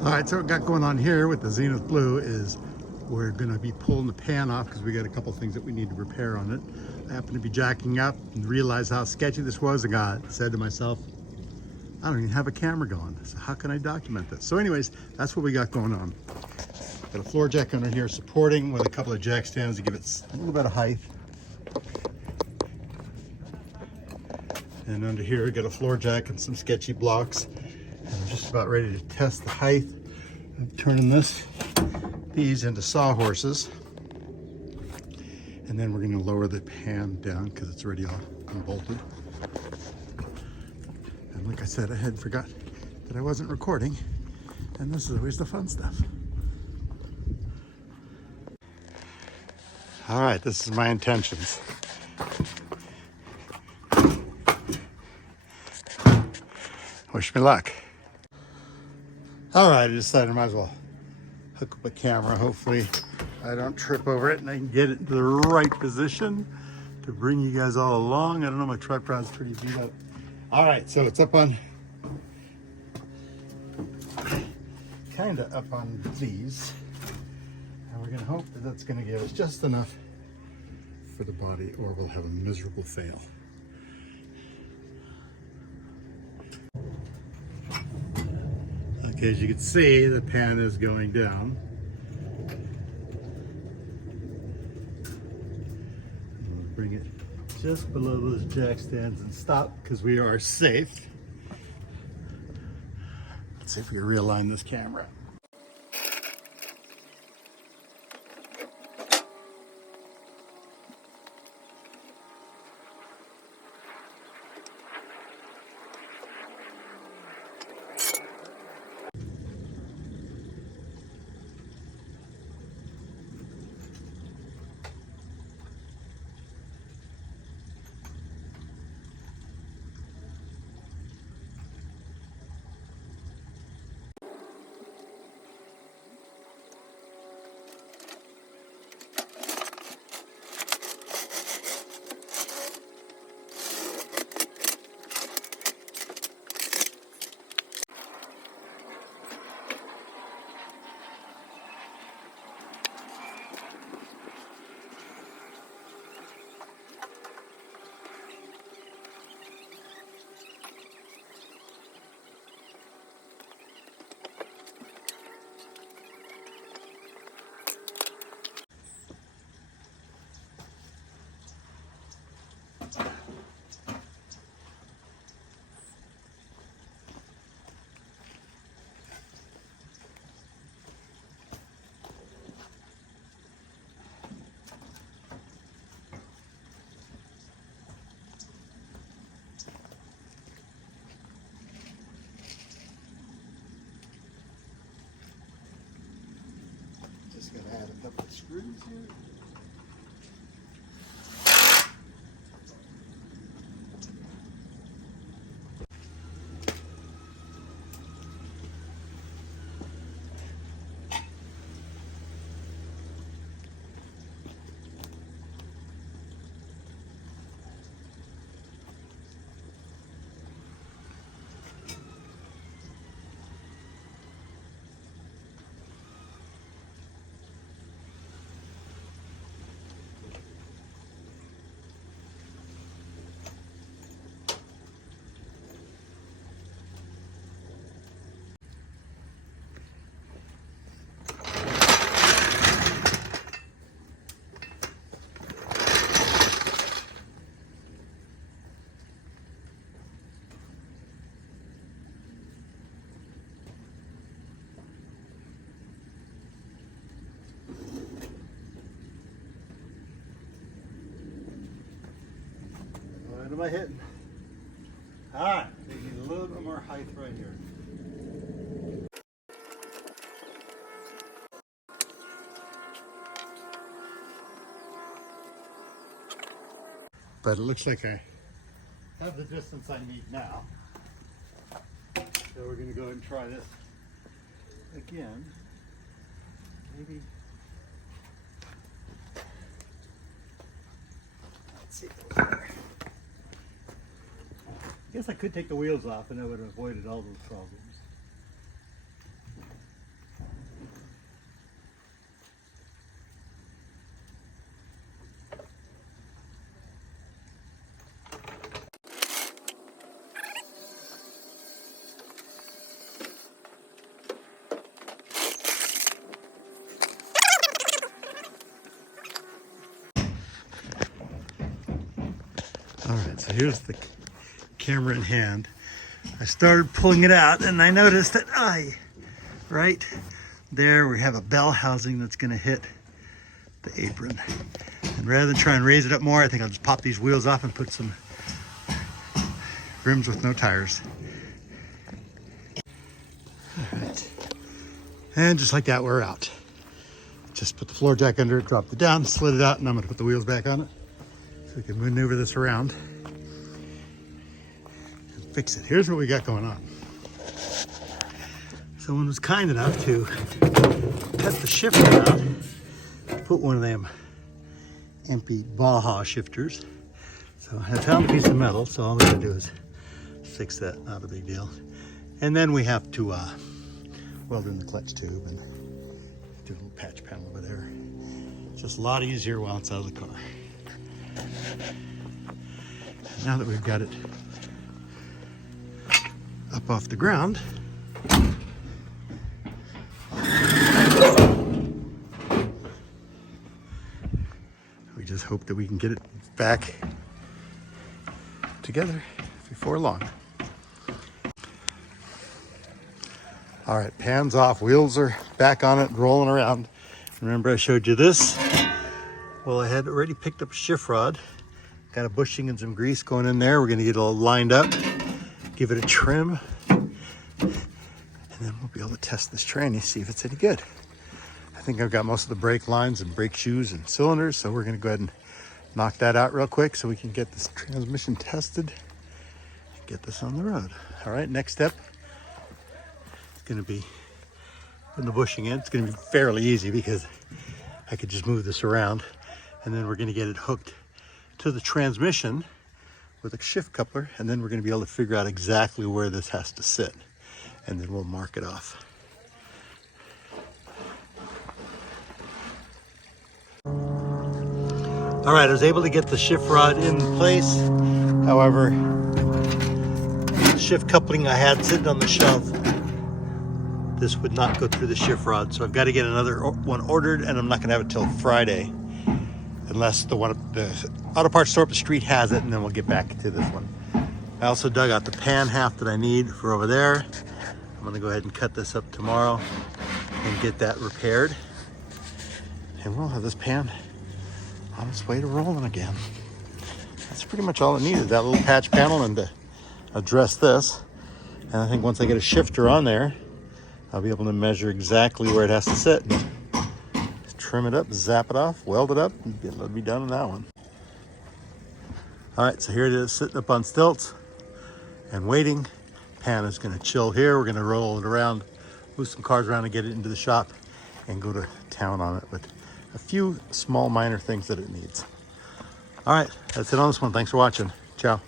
All right, so what we got going on here with the Zenith Blue is we're going to be pulling the pan off because we got a couple things that we need to repair on it. I happened to be jacking up and realized how sketchy this was and said to myself, I don't even have a camera going, so how can I document this? So anyways, that's what we got going on. Got a floor jack under here supporting with a couple of jack stands to give it a little bit of height. And under here, we got a floor jack and some sketchy blocks. And I'm just about ready to test the height. I'm turning these into sawhorses. And then we're going to lower the pan down because it's already all unbolted. And like I said, I had forgot that I wasn't recording. And this is always the fun stuff. All right, this is my intentions. Wish me luck. All right, I decided I might as well hook up a camera. Hopefully I don't trip over it and I can get it to the right position to bring you guys all along. I don't know, my tripod's pretty beat up. All right, so it's up on, kind of up on these. And we're gonna hope that that's gonna give us just enough for the body or we'll have a miserable fail. Okay, as you can see, the pan is going down. We'll bring it just below those jack stands and stop because we are safe. Let's see if we can realign this camera. Just gonna add a couple of screws here. What am I hitting? All right, taking a little bit more height right here. But it looks like I have the distance I need now. So we're going to go ahead and try this again. Maybe. Let's see. I guess I could take the wheels off and I would have avoided all those problems. right, so here's the camera in hand. I started pulling it out and I noticed that right there we have a bell housing that's going to hit the apron. And rather than try and raise it up more, I think I'll just pop these wheels off and put some rims with no tires. All right. And just like that, we're out. Just put the floor jack under it, dropped it down, slid it out, and I'm going to put the wheels back on it so we can maneuver this around and fix it. Here's what we got going on. Someone was kind enough to cut the shifter out, put one of them empty Baja shifters. So I found a piece of metal, so all I'm going to do is fix that, not a big deal. And then we have to weld in the clutch tube and do a little patch panel over there. It's just a lot easier while it's out of the car. Now that we've got it up off the ground, we just hope that we can get it back together before long. All right, pan's off, wheels are back on it, rolling around. Remember I showed you this? Well, I had already picked up a shift rod, got a bushing and some grease going in there. We're gonna get it all lined up, give it a trim, and then we'll be able to test this tranny, see if it's any good. I think I've got most of the brake lines and brake shoes and cylinders, so we're gonna go ahead and knock that out real quick so we can get this transmission tested and get this on the road. All right, next step, going to be putting the bushing in. It's going to be fairly easy because I could just move this around, and then we're going to get it hooked to the transmission with a shift coupler, and then we're going to be able to figure out exactly where this has to sit, and then we'll mark it off. All right, I was able to get the shift rod in place. However, the shift coupling I had sitting on the shelf, this would not go through the shift rod, so I've got to get another one ordered, and I'm not going to have it till Friday, unless the auto parts store up the street has it, and then we'll get back to this one. I also dug out the pan half that I need for over there. I'm going to go ahead and cut this up tomorrow and get that repaired, and we'll have this pan on its way to rolling again. That's pretty much all it needed, that little patch panel and to address this. And I think once I get a shifter on there, I'll be able to measure exactly where it has to sit. Trim it up, zap it off, weld it up, and it'll be done on that one. All right, so here it is sitting up on stilts and waiting. Pan is gonna chill here. We're gonna roll it around, move some cars around and get it into the shop and go to town on it with a few small minor things that it needs. All right, that's it on this one. Thanks for watching. Ciao.